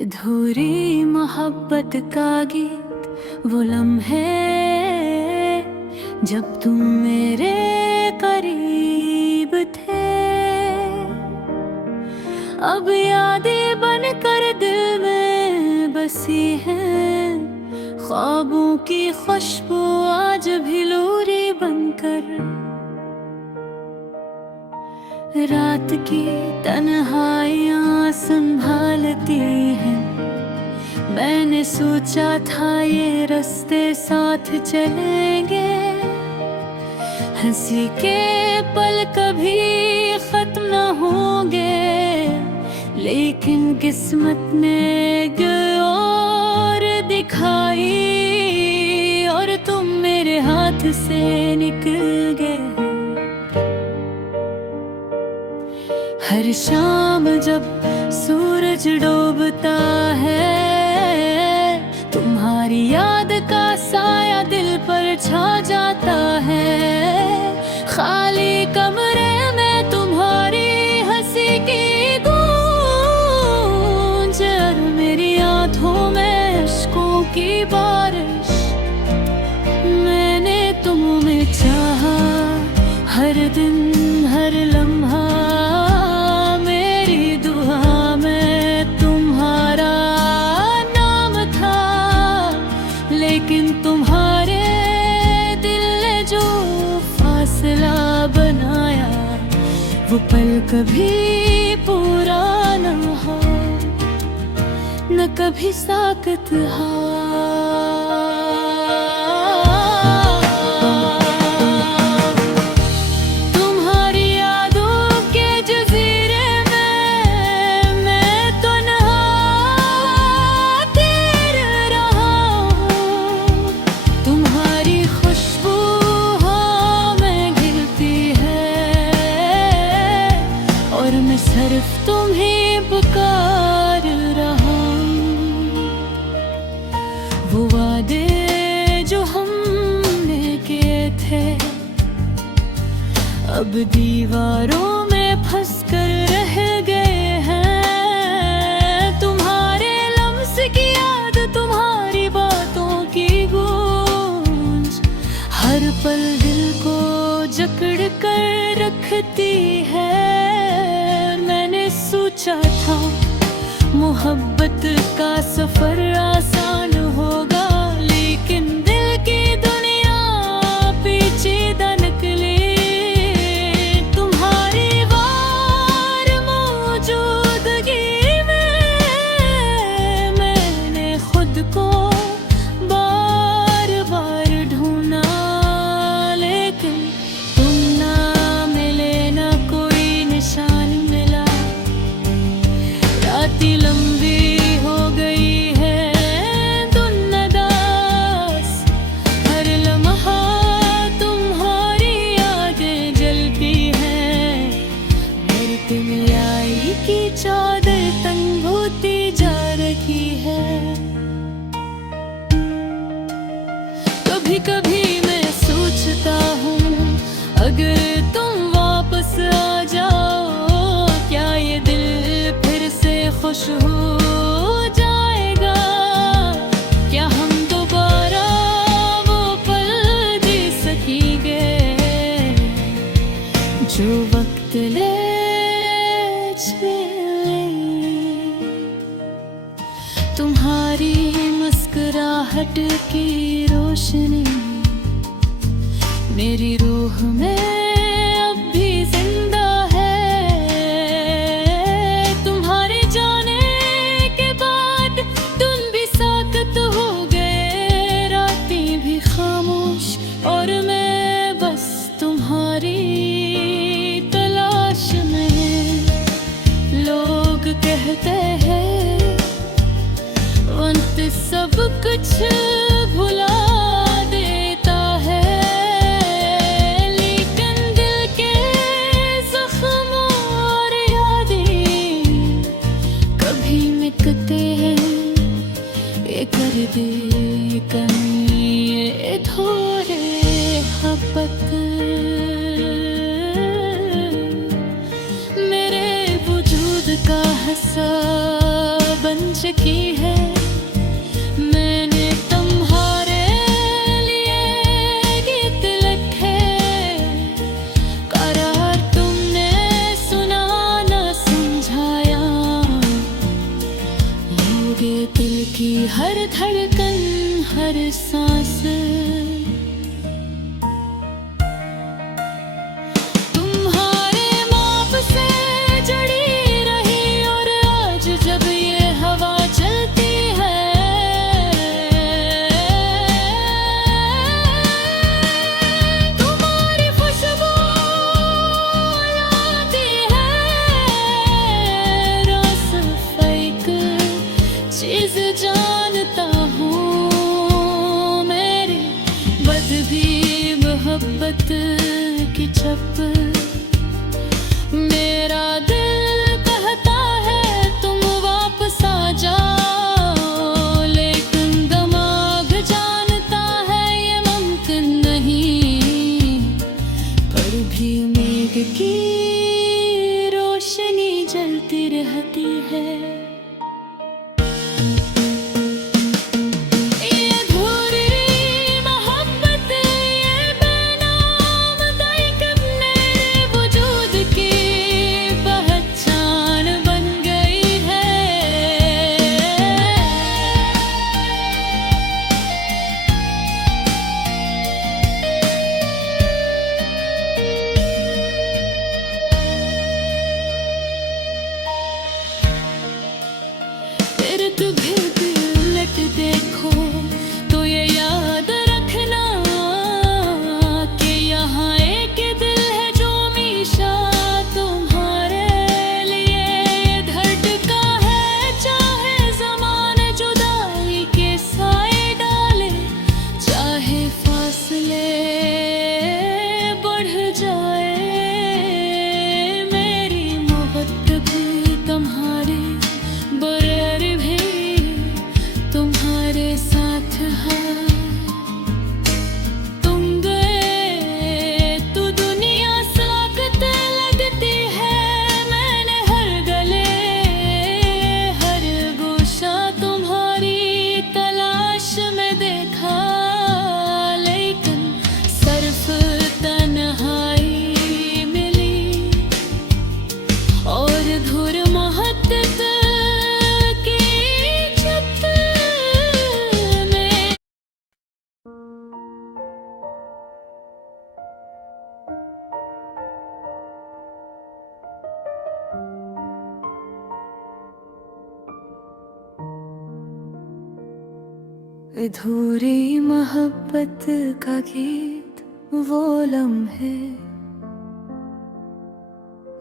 अधूरी मोहब्बत का गीत वो लम्हे जब तुम मेरे करीब थे। अब यादें बनकर दिल में बसी हैं, ख्वाबों की खुशबू आज भी लोरी बनकर। रात की तन्हाइयाँ संभालती हैं, मैंने सोचा था ये रास्ते साथ चलेंगे। हंसी के पल कभी खत्म न होंगे, लेकिन किस्मत ने और दिखाई और तुम मेरे हाथ से निकल गए। हर शाम जब सूरज डूबता है, तुम्हारी याद का साया दिल पर छा जाता है। खाली कमरे में तुम्हारी हंसी की गूंज और मेरी आंखों में अश्कों की बारिश। मैंने तुम्हें चाहा हर दिन हर लम्हा, मेरी दुआ में तुम्हारा नाम था। लेकिन तुम्हारे दिल ने जो फासला बनाया, वो पल कभी पूरा न हो, न कभी साकत सिर्फ तुम्हें पुकार रहा। वो वादे जो हमने किए थे, अब दीवारों में फंस कर रह गए हैं। तुम्हारे लम्स की याद, तुम्हारी बातों की गूंज हर पल दिल को जकड़ कर रखती है। सोचा था मोहब्बत का सफर आसान होगा, लेकिन दिल की दुनिया पेचीदा निकली। तुम्हारी वार मौजूदगी में मैंने खुद को बार बार ढूंढा, लेकिन तुम ना मिले, ना कोई निशान मिला। रातें लंबी हो गई है दुन्नदास, हर लम्हा तुम्हारी यादें जलती हैं। मेरी तुमयाई की चादर तंग होती जा रही है। कभी कभी मैं सोचता हूँ, अगर तुम वापस आ जाओ, क्या ये दिल खुश हो जाएगा? क्या हम दोबारा वो पल जी सकेंगे जो वक्त ले चले? तुम्हारी मुस्कुराहट की रोशनी मेरी रूह में और मैं बस तुम्हारी तलाश में। लोग कहते हैं वक्त सब कुछ भुला देता है, लेकिन दिल के जख्म और यादें कभी मिटते हैं। ये कर दे कमी ये थोड़े मोहब्बत, मेरे वजूद का हिस्सा बन की है। मैंने तुम्हारे लिए गीत लिखे, करार तुमने सुना ना समझाया। लोगे दिल की हर धड़कन, हर सांस। चीज जानता हूँ मेरी बद भी मोहब्बत की छप। मेरा दिल कहता है तुम वापस आ जाओ, लेकिन दिमाग जानता है ये मुमकिन नहीं। पर भी मेघ की रोशनी जलती रहती है। उलट देखो तो ये याद रखना कि यहाँ एक दिल है जो हमेशा तुम्हारे लिए ये धड़का है। चाहे ज़माने जुदाई के साए डाले, चाहे फासले बढ़ जाए, मेरी मोहब्बत भी तुम्हारे बुरे भी तुम्हारे साथ है। तुम गए तो दुनिया साकत लगती है। मैंने हर गले हर गोशा तुम्हारी तलाश में देखा, लेकिन सिर्फ तन्हाई मिली और धुर मोहब्बत अधूरी मोहब्बत का गीत वो लम्हे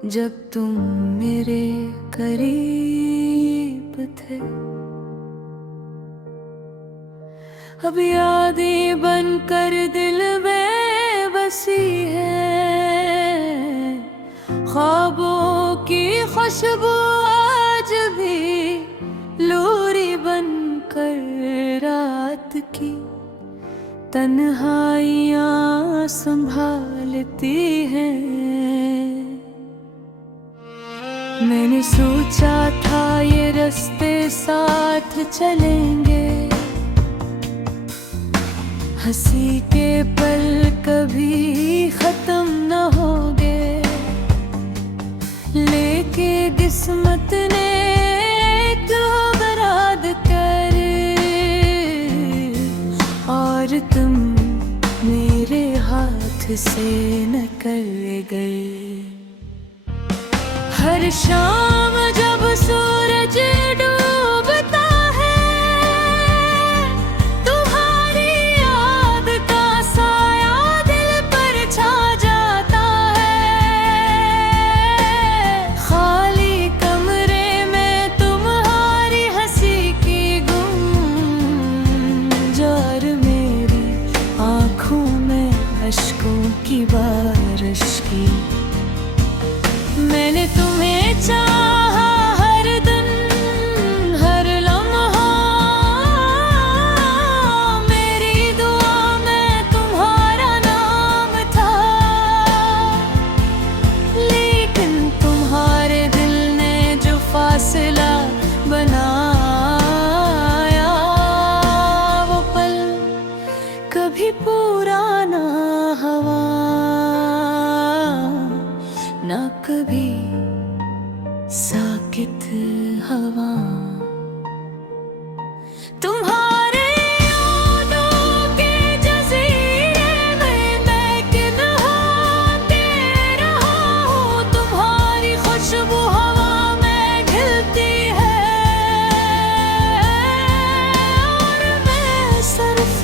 जब तुम मेरे करीब थे। अब यादें बनकर दिल में बसी है, ख्वाबों की खुशबू आज भी लोरी बनकर रात की तन्हाइयाँ संभालती हैं। मैंने सोचा था ये रास्ते साथ चलेंगे, हंसी के पल कभी खत्म न होंगे, लेके किस्मत ने बराद कर और तुम मेरे हाथ से निकल गए। हर शाम जब सूरज डूबता है, तुम्हारी याद का साया दिल पर छा जाता है। खाली कमरे में तुम्हारी हंसी की गुंजार मेरी आँखों में अश्कों की बारिश की। मैंने तुम्हें चाहा हर दिन हर लम्हा, मेरी दुआ में तुम्हारा नाम था, लेकिन तुम्हारे दिल ने जो फासला बनाया पुराना हवा, ना कभी साकित हवा। तुम्हारे यादों के जज़ीरे में मैं किन्हाते रहा हूँ, तुम्हारी खुशबू हवा में घिलती है, और मैं सिर्फ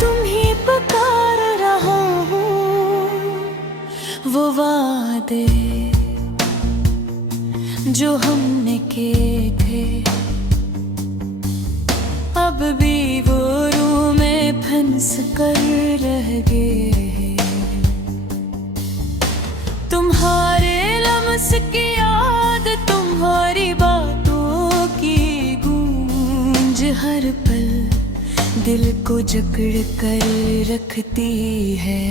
तुम ही पुकार रहा हूँ। वो वादे जो हमने किए थे अब भी वो रूह में फंस कर रह गए। तुम्हारे लम्स की याद, तुम्हारी बातों की गूंज हर पल दिल को जकड़ कर रखती है।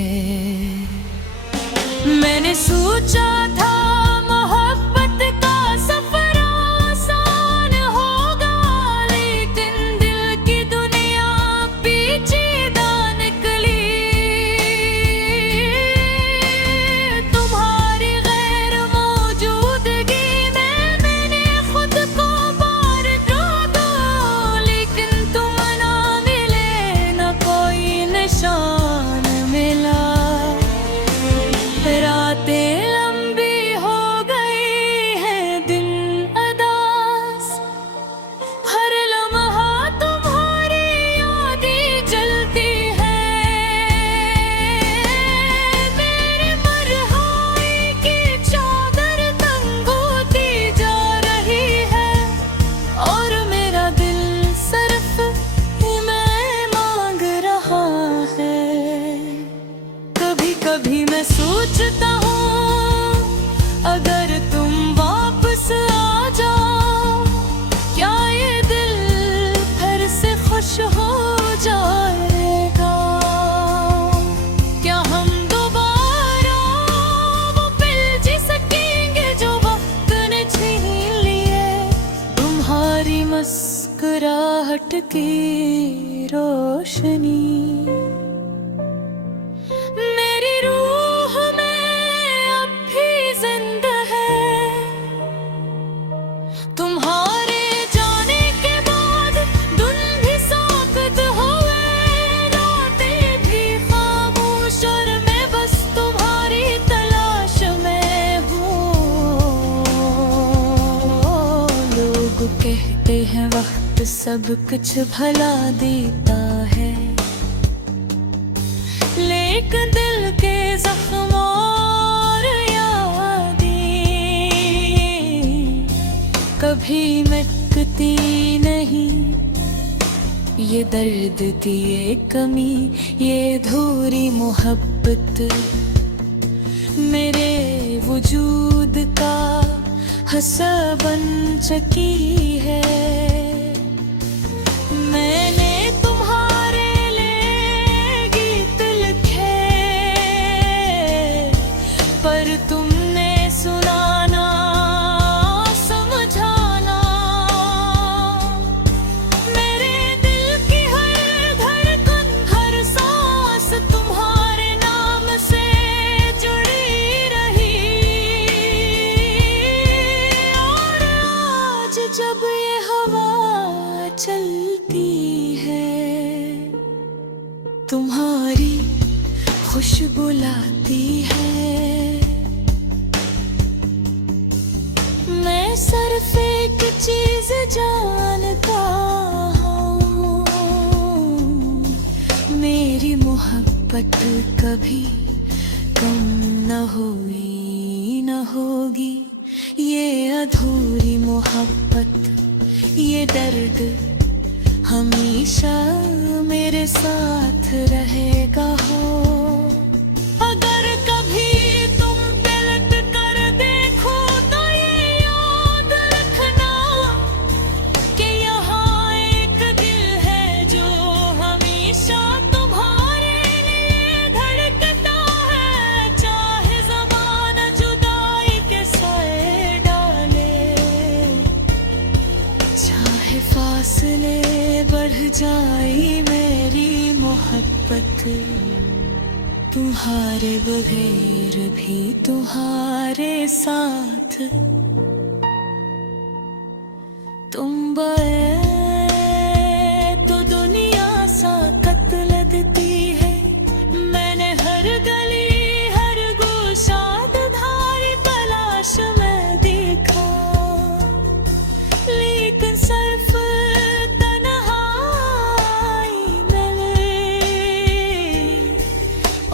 मैंने सोचा था मोहब्बत का सफर आसान होगा, लेकिन दिल की दुनिया पेचीदा निकली। तुम्हारी गैर मौजूदगी में मैंने खुद को बार ढूंढा, लेकिन तुम ना मिले, ना कोई निशान मिला। रातें लंबी हो गई हैं, दिन अदास, हर लम्हा तुम्हारी यादें जलती है। मेरे मरहाई की चादर तंग होती जा रही है, और मेरा दिल सिर्फ मैं मांग रहा है। कभी कभी मैं सोचता हूँ अगर तुम वापस आ जाओ, क्या ये दिल फिर से खुश हो जाएगा? क्या हम दोबारा वो पल जी सकेंगे जो वक्त ने छीन लिए? तुम्हारी मुस्कुराहट की रोशनी मेरी रूह में अब भी जिंदा है। तुम्हारे जाने के बाद दिन भी साकत हुए, रातें भी खामोश, और मैं बस तुम्हारी तलाश में हूँ। लोग कहते हैं वक्त सब कुछ भला देता है, लेकिन दिल के जख्म और यादें कभी मिटती नहीं। ये दर्द थी, ये कमी, ये अधूरी मोहब्बत मेरे वजूद का हंसा बन चुकी है। मैंने तुम्हारे लिए गीत लिखे, पर तुमने सुनाना समझाना। मेरे दिल की हर धड़कन, हर सांस तुम्हारे नाम से जुड़ी रही, और आज जब ये हवा चलती है, तुम्हारी खुशबू लाती है। मैं सिर्फ एक चीज जानता हूँ, मेरी मोहब्बत कभी कम न हुई न होगी। ये अधूरी मोहब्बत, ये दर्द हमेशा मेरे साथ रहेगा हो। अगर कभी तुम पलट कर देखो तो ये याद रखना कि यहाँ एक दिल है जो हमेशा तुम्हारे लिए धड़कता है। चाहे ज़माना जुदाई के साए डाले, चाहे फासले बढ़ जाए, मेरी मोहब्बत मोहब्बत तुम्हारे बगैर भी तुम्हारे साथ तुम तो दुनिया सा कत्ल देती है। मैंने हर गली हर गोशा धारी तलाश में देखा, लेकिन सिर्फ तन्हाई मिले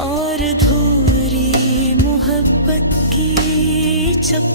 और धूरी मोहब्बत की चप